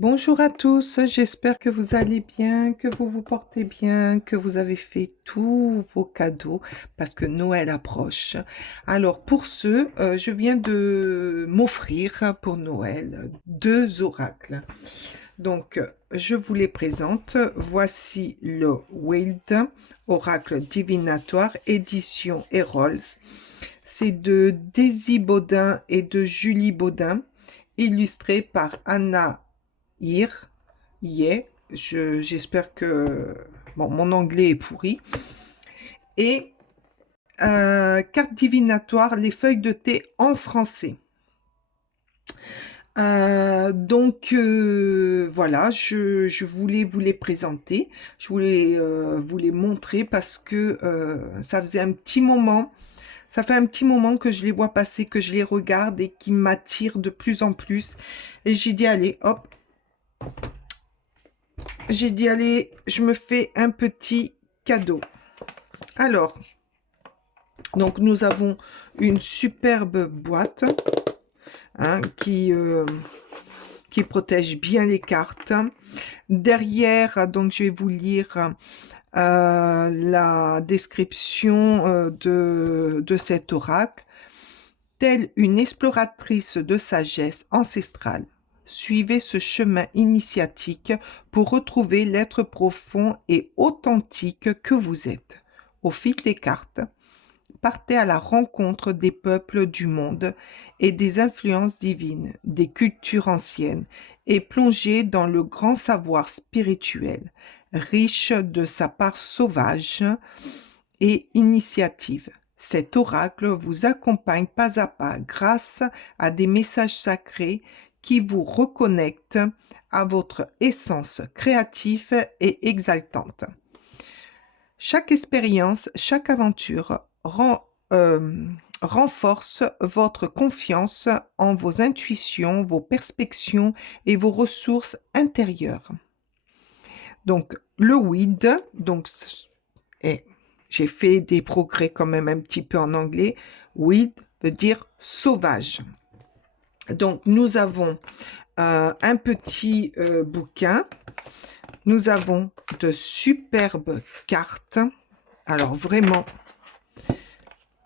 Bonjour à tous, j'espère que vous allez bien, que vous vous portez bien, que vous avez fait tous vos cadeaux parce que Noël approche. Alors pour ce, je viens de m'offrir pour Noël deux oracles. Donc je vous les présente. Voici le Wild Oracle Divinatoire édition Errols. C'est de Daisy Baudin et de Julie Baudin, illustré par Anna hier, j'espère que bon, mon anglais est pourri. Et carte divinatoire, les feuilles de thé en français. Voilà, je voulais vous les présenter, je voulais vous les montrer parce que ça faisait un petit moment, ça fait un petit moment que je les vois passer, que je les regarde et qui m'attirent de plus en plus. Et j'ai dit, allez, hop, je me fais un petit cadeau. Alors, donc nous avons une superbe boîte hein, qui protège bien les cartes. Derrière, donc je vais vous lire la description de cet oracle. Telle une exploratrice de sagesse ancestrale, suivez ce chemin initiatique pour retrouver l'être profond et authentique que vous êtes. Au fil des cartes, partez à la rencontre des peuples du monde et des influences divines, des cultures anciennes, et plongez dans le grand savoir spirituel, riche de sa part sauvage et initiative. Cet oracle vous accompagne pas à pas grâce à des messages sacrés qui vous reconnectent à votre essence créative et exaltante. Chaque expérience, chaque aventure renforce votre confiance en vos intuitions, vos perspectives et vos ressources intérieures. Donc, le weed, donc, j'ai fait des progrès quand même un petit peu en anglais. Weed veut dire sauvage. Donc, nous avons un petit bouquin. Nous avons de superbes cartes. Alors, vraiment,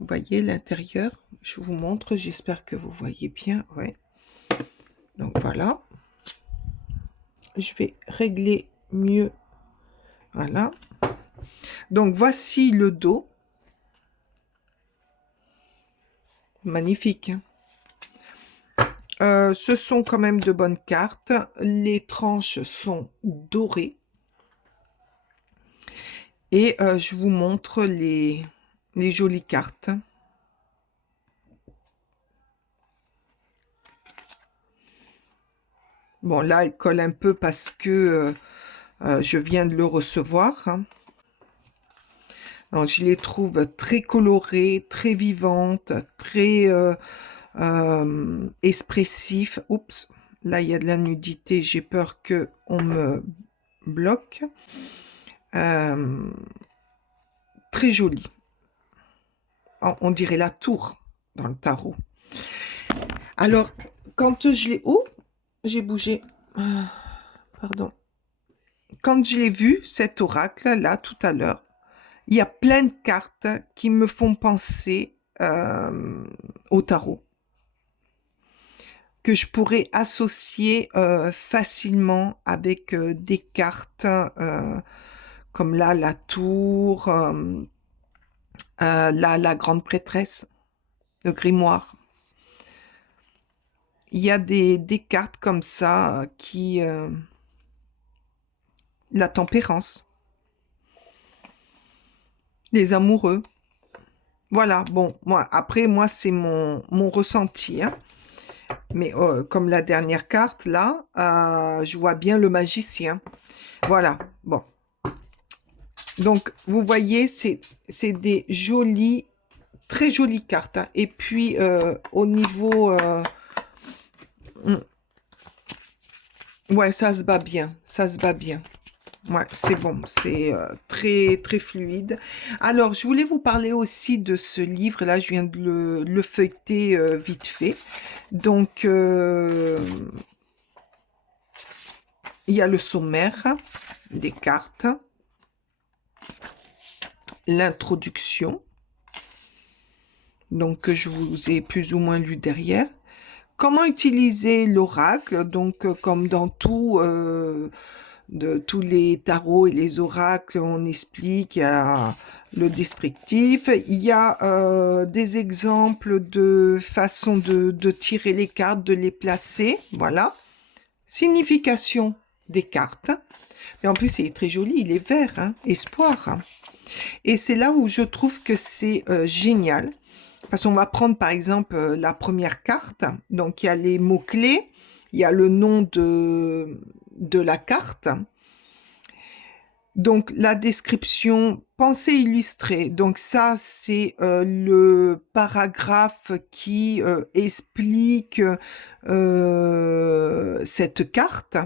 vous voyez l'intérieur. Je vous montre. J'espère que vous voyez bien. Ouais. Donc, voilà. Je vais régler mieux. Voilà. Donc, voici le dos. Magnifique. Ce sont quand même de bonnes cartes. Les tranches sont dorées. Et je vous montre les jolies cartes. Bon, là, elle colle un peu parce que je viens de le recevoir. Hein. Donc, je les trouve très colorées, très vivantes, très expressifs. Oups, là, il y a de la nudité. J'ai peur qu'on me bloque. Très jolie. On dirait la tour dans le tarot. Alors, quand je l'ai... Oh, j'ai bougé. Pardon. Quand je l'ai vu, cet oracle-là, tout à l'heure, il y a plein de cartes qui me font penser au tarot, que je pourrais associer facilement avec des cartes comme là, la tour, là, la grande prêtresse, le grimoire. Il y a des cartes comme ça qui... la tempérance, les amoureux. Voilà, bon, moi, c'est mon ressenti. Hein. Mais comme la dernière carte, là, je vois bien le magicien. Voilà, bon. Donc, vous voyez, c'est des jolies, très jolies cartes. Hein. Et puis, au niveau... ouais, ça se bat bien, ça se bat bien. Ouais, c'est bon, c'est très, très fluide. Alors, je voulais vous parler aussi de ce livre. Là, je viens de le feuilleter vite fait. Donc, il y a le sommaire des cartes, l'introduction, donc que je vous ai plus ou moins lu derrière. Comment utiliser l'oracle, donc comme dans de tous les tarots et les oracles, on explique, il y a le descriptif, il y a des exemples de façon de tirer les cartes, de les placer, voilà. Signification des cartes, mais en plus il est très joli, il est vert, hein, espoir. Hein. Et c'est là où je trouve que c'est génial, parce qu'on va prendre par exemple la première carte, donc il y a les mots-clés, il y a le nom de la carte, donc la description, pensée illustrée, donc ça c'est le paragraphe qui explique cette carte.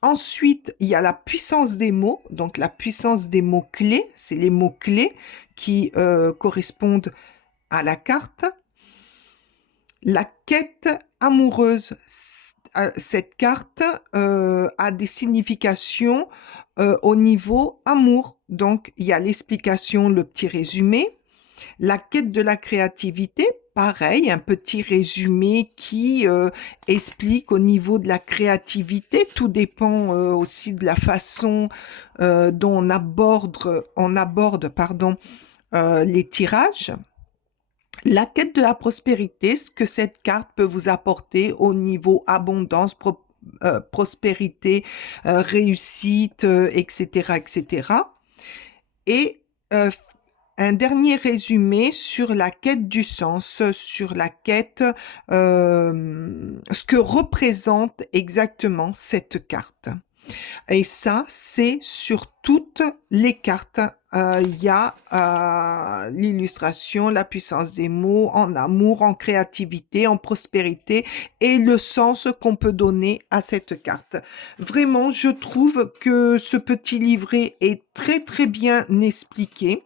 Ensuite, il y a la puissance des mots, donc la puissance des mots-clés, c'est les mots-clés qui correspondent à la carte. La quête amoureuse, cette carte a des significations au niveau amour. Donc, il y a l'explication, le petit résumé. La quête de la créativité, pareil, un petit résumé qui explique au niveau de la créativité. Tout dépend aussi de la façon dont on aborde les tirages. La quête de la prospérité, ce que cette carte peut vous apporter au niveau abondance, prospérité, réussite, etc., etc. Et un dernier résumé sur la quête du sens, sur la quête, ce que représente exactement cette carte. Et ça, c'est sur toutes les cartes. Il y a l'illustration, la puissance des mots, en amour, en créativité, en prospérité et le sens qu'on peut donner à cette carte. Vraiment, je trouve que ce petit livret est très très bien expliqué.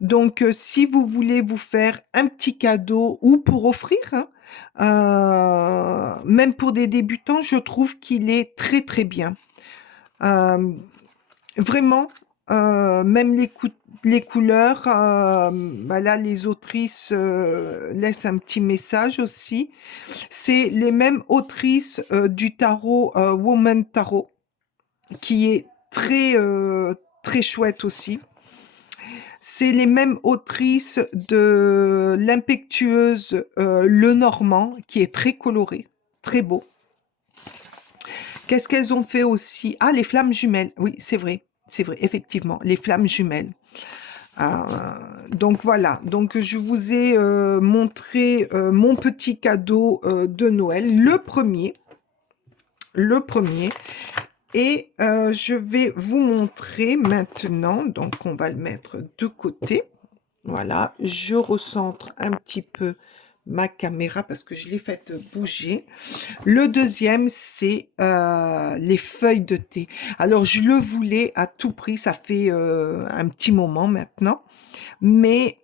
Donc, si vous voulez vous faire un petit cadeau ou pour offrir, hein, même pour des débutants, je trouve qu'il est très très bien. Vraiment, même les couleurs, bah là, les autrices laissent un petit message aussi. C'est les mêmes autrices du tarot Woman Tarot, qui est très chouette aussi. C'est les mêmes autrices de l'impétueuse Lenormand, qui est très coloré, très beau. Qu'est-ce qu'elles ont fait aussi? Ah, les flammes jumelles. Oui, c'est vrai, effectivement, les flammes jumelles. Donc voilà, donc je vous ai montré mon petit cadeau de Noël, le premier. Et je vais vous montrer maintenant, donc on va le mettre de côté. Voilà, je recentre un petit peu ma caméra parce que je l'ai faite bouger. Le deuxième, c'est les feuilles de thé. Alors, je le voulais à tout prix, ça fait un petit moment maintenant, mais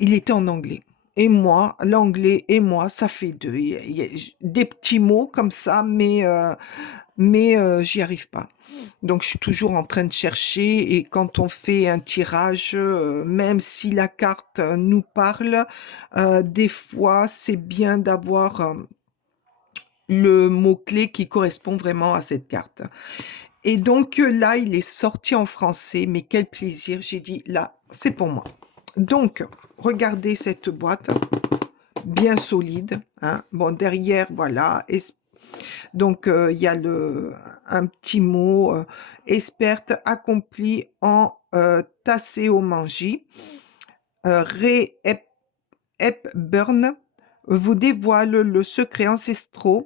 il était en anglais. Et moi, l'anglais et moi, ça fait deux. Il y a des petits mots comme ça, mais j'y arrive pas. Donc, je suis toujours en train de chercher et quand on fait un tirage, même si la carte nous parle, des fois, c'est bien d'avoir le mot-clé qui correspond vraiment à cette carte. Et donc là, il est sorti en français, mais quel plaisir. J'ai dit, là, c'est pour moi. Donc, regardez cette boîte, bien solide. Hein. Bon, derrière, voilà, donc, il y a un petit mot, experte accomplie en tasséomangie. Ray Hepburn vous dévoile le secret ancestral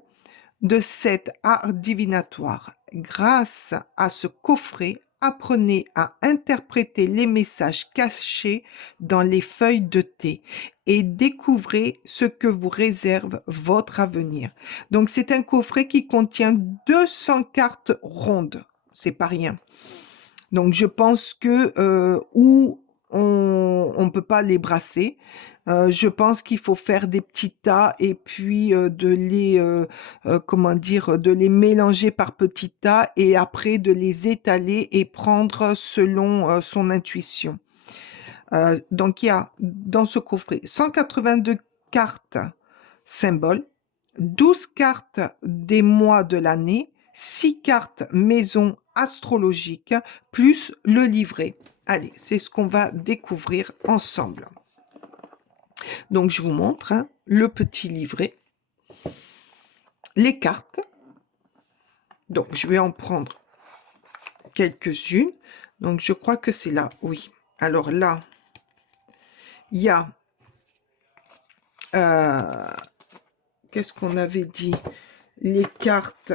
de cet art divinatoire. Grâce à ce coffret, apprenez à interpréter les messages cachés dans les feuilles de thé et découvrez ce que vous réserve votre avenir. Donc, c'est un coffret qui contient 200 cartes rondes. C'est pas rien. Donc, je pense que où on ne peut pas les brasser. Je pense qu'il faut faire des petits tas et puis comment dire, de les mélanger par petits tas et après de les étaler et prendre selon son intuition. Donc il y a dans ce coffret 182 cartes symboles, 12 cartes des mois de l'année, 6 cartes maison astrologique, plus le livret. Allez, c'est ce qu'on va découvrir ensemble. Donc, je vous montre le petit livret, les cartes. Donc, je vais en prendre quelques-unes. Donc, je crois que c'est là, oui. Alors là, il y a... qu'est-ce qu'on avait dit? Les cartes...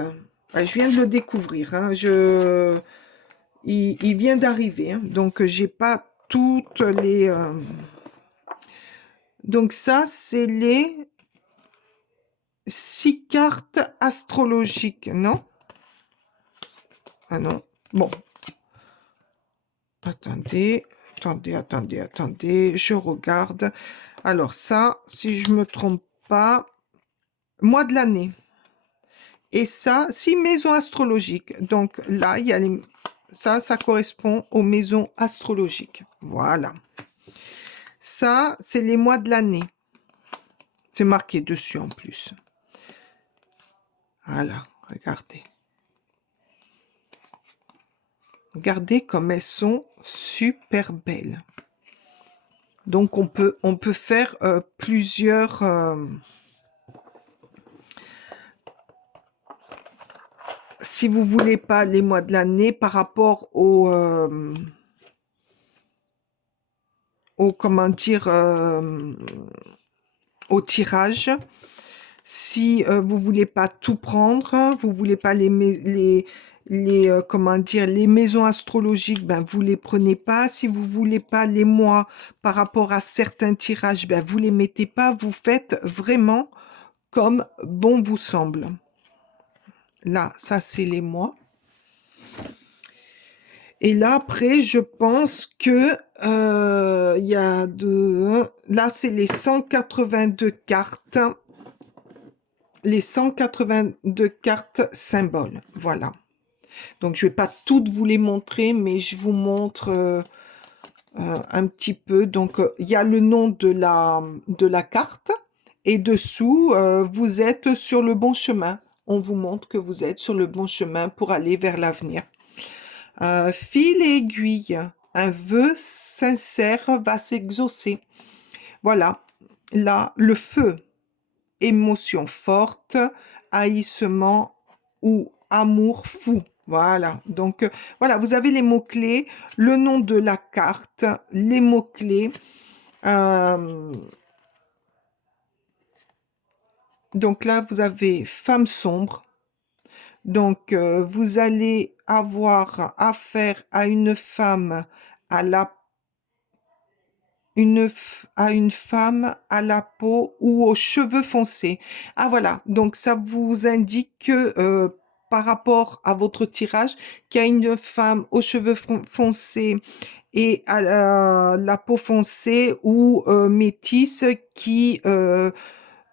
je viens de le découvrir. Il vient d'arriver. Donc, j'ai pas toutes les... Donc, ça, c'est les 6 cartes astrologiques, non? Ah non. Bon. Attendez, je regarde. Alors ça, si je me trompe pas, mois de l'année. Et ça, 6 maisons astrologiques. Donc là, il y a ça correspond aux maisons astrologiques. Voilà. Ça, c'est les mois de l'année. C'est marqué dessus en plus. Voilà, regardez. Regardez comme elles sont super belles. Donc, on peut faire plusieurs... si vous voulez pas les mois de l'année par rapport au comment dire, au tirage. Si vous voulez pas tout prendre, vous voulez pas comment dire, les maisons astrologiques, ben vous les prenez pas. Si vous voulez pas les mois par rapport à certains tirages, ben vous les mettez pas. Vous faites vraiment comme bon vous semble. Là, ça c'est les mois. Et là, après, je pense que il y a là, c'est les 182 cartes. Les 182 cartes symboles. Voilà. Donc, je vais pas toutes vous les montrer, mais je vous montre un petit peu. Donc, il y a le nom de la carte. Et dessous, vous êtes sur le bon chemin. On vous montre que vous êtes sur le bon chemin pour aller vers l'avenir. Fil et aiguille, un vœu sincère va s'exaucer. Voilà, là, le feu, émotion forte, haïssement ou amour fou. Voilà, donc voilà, vous avez les mots-clés, le nom de la carte, les mots-clés. Donc là, vous avez femme sombre. Donc, vous allez avoir affaire à une femme à une femme à la peau ou aux cheveux foncés. Ah voilà, donc ça vous indique que par rapport à votre tirage, qu'il y a une femme aux cheveux foncés et à la peau foncée ou métisse qui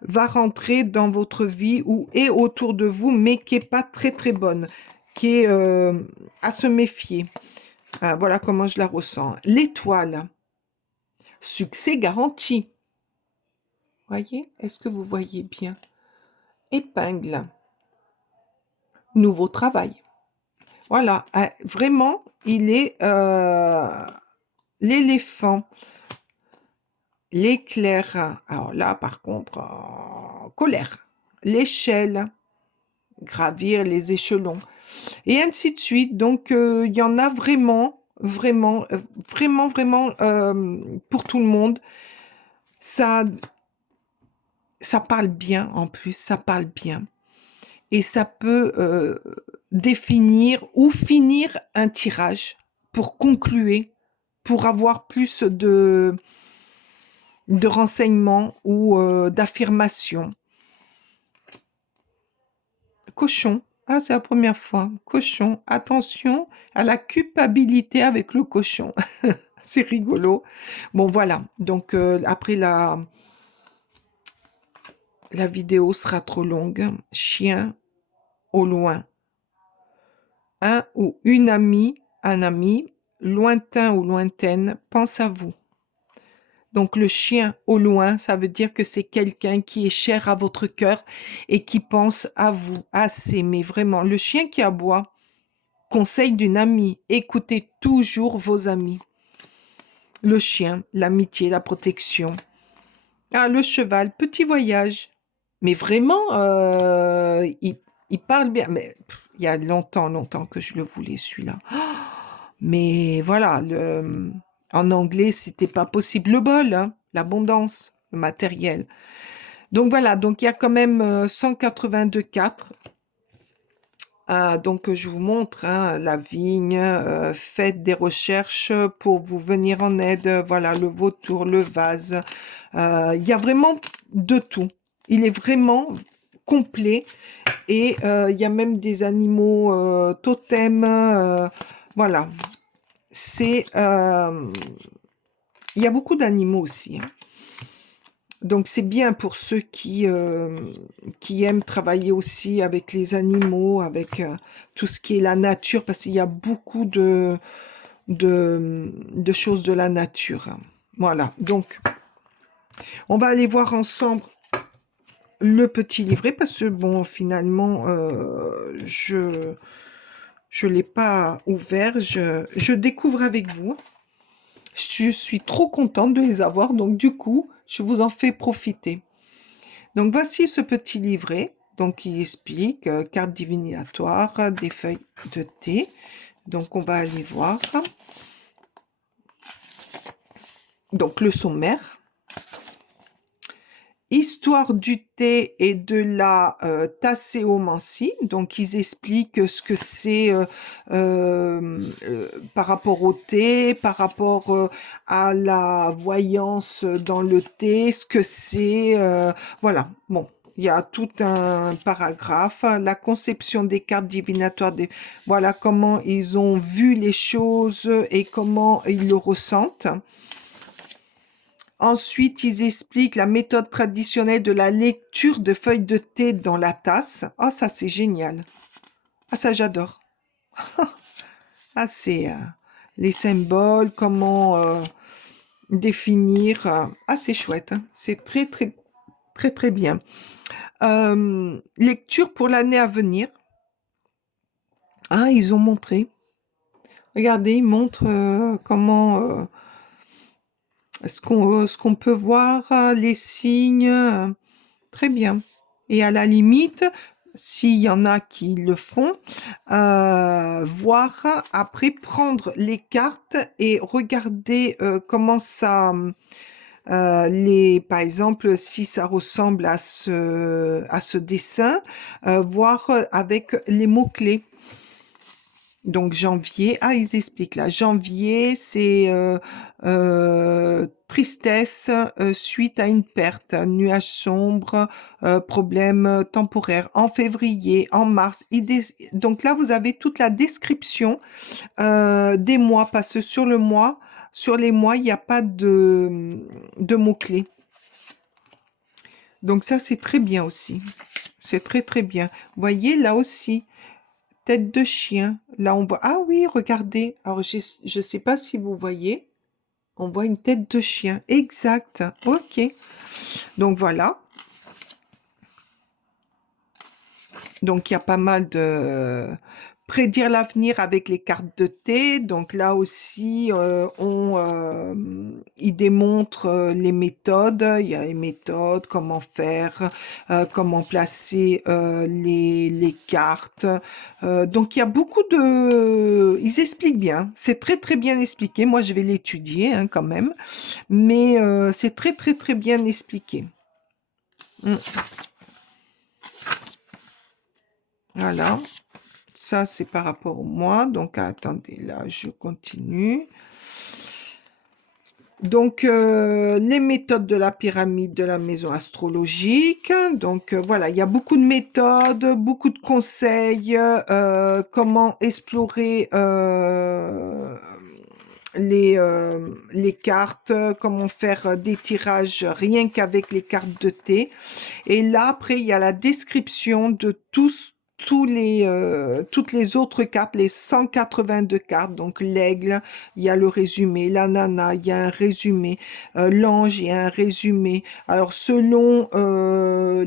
va rentrer dans votre vie ou est autour de vous, mais qui est pas très très bonne, qui est à se méfier. Voilà comment je la ressens. L'étoile, succès garanti. Voyez, est-ce que vous voyez bien? Épingle, nouveau travail. Voilà, vraiment, il est l'éléphant, l'éclair. Alors là, par contre, colère, l'échelle, gravir les échelons, et ainsi de suite. Donc, il y en a vraiment, vraiment, vraiment, vraiment pour tout le monde. Ça parle bien en plus, ça parle bien. Et ça peut définir ou finir un tirage pour conclure, pour avoir plus de renseignements ou d'affirmations. Cochon. Ah, c'est la première fois. Cochon. Attention à la culpabilité avec le cochon. C'est rigolo. Bon, voilà. Donc, après, la vidéo sera trop longue. Chien au loin. Un ou une amie, un ami, lointain ou lointaine, pense à vous. Donc, le chien au loin, ça veut dire que c'est quelqu'un qui est cher à votre cœur et qui pense à vous, à s'aimer vraiment. Le chien qui aboie, conseil d'une amie, écoutez toujours vos amis. Le chien, l'amitié, la protection. Ah, le cheval, petit voyage. Mais vraiment, il parle bien. Mais il y a longtemps, longtemps que je le voulais, celui-là. Mais voilà, en anglais, c'était pas possible. Le bol, hein, l'abondance, le matériel. Donc voilà, donc il y a quand même 182 donc je vous montre hein, la vigne, faites des recherches pour vous venir en aide. Voilà, le vautour, le vase. Il y a vraiment de tout. Il est vraiment complet et il y a même des animaux totems. Voilà, il y a beaucoup d'animaux aussi. Hein. Donc c'est bien pour ceux qui aiment travailler aussi avec les animaux, avec tout ce qui est la nature, parce qu'il y a beaucoup de choses de la nature. Voilà, donc on va aller voir ensemble le petit livret, parce que bon, finalement, je l'ai pas ouvert, je découvre avec vous. Je suis trop contente de les avoir, donc du coup, je vous en fais profiter. Donc voici ce petit livret, donc qui explique carte divinatoire, des feuilles de thé. Donc on va aller voir. Donc le sommaire. Histoire du thé et de la tasséomancie. Donc ils expliquent ce que c'est par rapport au thé, par rapport à la voyance dans le thé, ce que c'est. Voilà, bon. Il y a tout un paragraphe, la conception des cartes divinatoires, voilà comment ils ont vu les choses et comment ils le ressentent. Ensuite, ils expliquent la méthode traditionnelle de la lecture de feuilles de thé dans la tasse. Ah, ça, c'est génial. Ah, ça, j'adore. Ah, c'est les symboles, comment définir. Ah, c'est chouette. Hein. C'est très, très, très, très bien. Lecture pour l'année à venir. Ah, ils ont montré. Regardez, ils montrent comment... ce qu'on peut voir, les signes, très bien. Et à la limite, s'il y en a qui le font, voir après prendre les cartes et regarder comment ça, par exemple, si ça ressemble à ce dessin, voir avec les mots-clés. Donc janvier, ils expliquent là, janvier, c'est tristesse suite à une perte, nuage sombre, problème temporaire. En février, en mars, donc là vous avez toute la description des mois, parce que sur les mois, il n'y a pas de mots-clés. Donc ça c'est très bien aussi, c'est très très bien. Vous voyez là aussi. Tête de chien. Là, on voit... Ah oui, regardez. Alors, je ne sais pas si vous voyez. On voit une tête de chien. Exact. OK. Donc, voilà. Donc, il y a pas mal de... Prédire l'avenir avec les cartes de thé. Donc, là aussi, il démontre les méthodes. Il y a les méthodes, comment faire, comment placer les cartes. Donc, il y a beaucoup de... Ils expliquent bien. C'est très, très bien expliqué. Moi, je vais l'étudier hein, quand même. Mais c'est très, très, très bien expliqué. Voilà. Ça, c'est par rapport au mois. Donc, attendez, là, je continue. Donc, les méthodes de la pyramide de la maison astrologique. Donc, voilà, il y a beaucoup de méthodes, beaucoup de conseils, comment explorer les cartes, comment faire des tirages rien qu'avec les cartes de thé. Et là, après, il y a la description de toutes les autres cartes, les 182 cartes. Donc, l'aigle, il y a le résumé. La nana, il y a un résumé. L'ange, il y a un résumé. Alors, selon le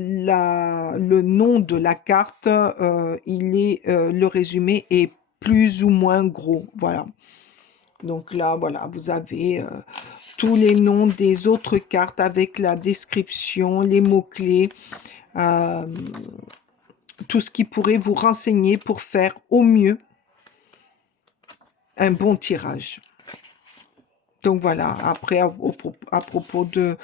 nom de la carte, le résumé est plus ou moins gros. Voilà. Donc là, voilà, vous avez tous les noms des autres cartes avec la description, les mots-clés, euh, tout ce qui pourrait vous renseigner pour faire au mieux un bon tirage. Donc voilà, après à propos de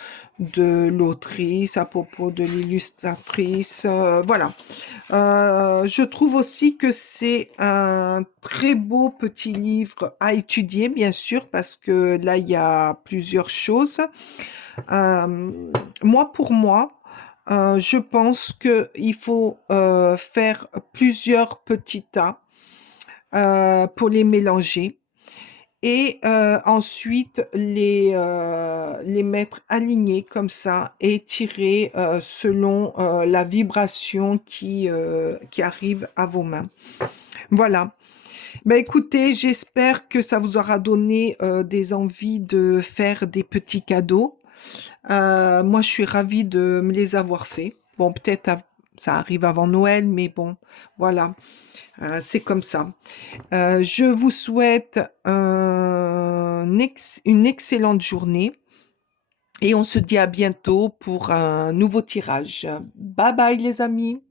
l'autrice, à propos de l'illustratrice, voilà. Je trouve aussi que c'est un très beau petit livre à étudier, bien sûr, parce que là, il y a plusieurs choses. Pour moi, je pense qu'il faut faire plusieurs petits tas pour les mélanger et ensuite les mettre alignés comme ça et tirer selon la vibration qui arrive à vos mains. Voilà. Ben écoutez, j'espère que ça vous aura donné des envies de faire des petits cadeaux. Moi, je suis ravie de me les avoir faits. Bon, ça arrive avant Noël, mais bon, voilà, c'est comme ça. Je vous souhaite une excellente journée et on se dit à bientôt pour un nouveau tirage. Bye bye les amis.